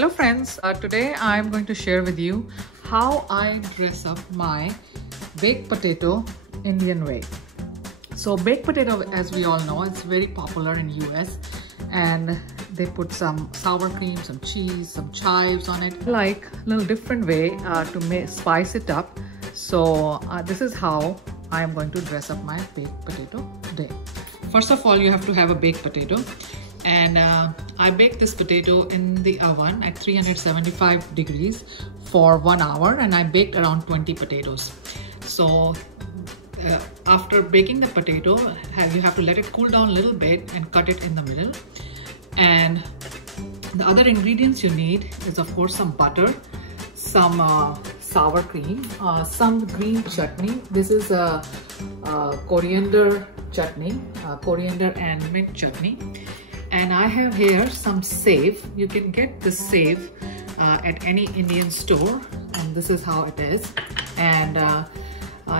Hello friends, today I'm going to share with you how I dress up my baked potato Indian way. So baked potato, as we all know, it's very popular in US, and they put some sour cream, some cheese, some chives on it. Like a little different way to spice it up. So this is how I am going to dress up my baked potato today. First of all, you have to have a baked potato. And I baked this potato in the oven at 375 degrees for 1 hour, and I baked around 20 potatoes. So after baking the potato, you have to let it cool down a little bit and cut it in the middle. And the other ingredients you need is, of course, some butter, some sour cream, some green chutney. This is a coriander chutney, coriander and mint chutney. And I have here some save. You can get the save at any Indian store, and this is how it is. And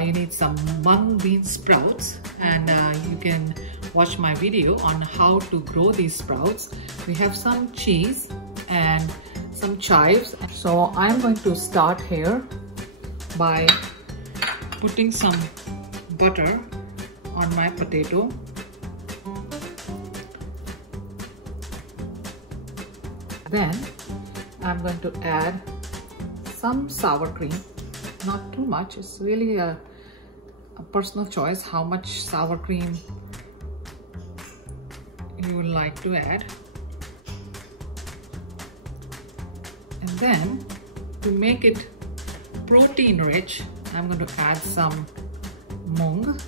you need some mung bean sprouts, and you can watch my video on how to grow these sprouts. We have some cheese and some chives. So I'm going to start here by putting some butter on my potato. Then I'm going to add some sour cream, not too much. It's really a personal choice how much sour cream you would like to add. And then to make it protein rich, I'm going to add some mung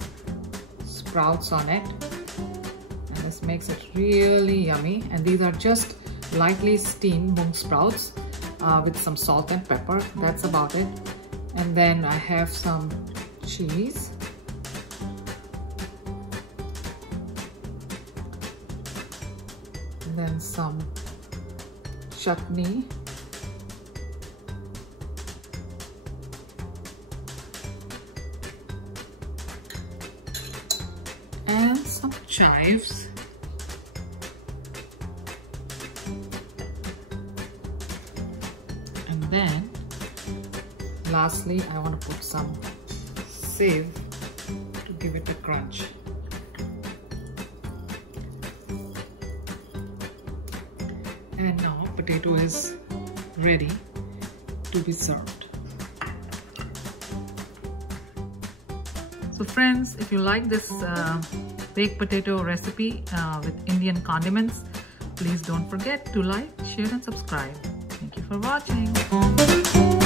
sprouts on it, and this makes it really yummy. And these are just lightly steamed mung sprouts with some salt and pepper. That's about it. And then I have some cheese, and then some chutney, and some chives. Then lastly, I want to put some save to give it a crunch. And now potato is ready to be served. So friends, if you like this baked potato recipe with Indian condiments, please don't forget to like, share and subscribe. Thank you for watching.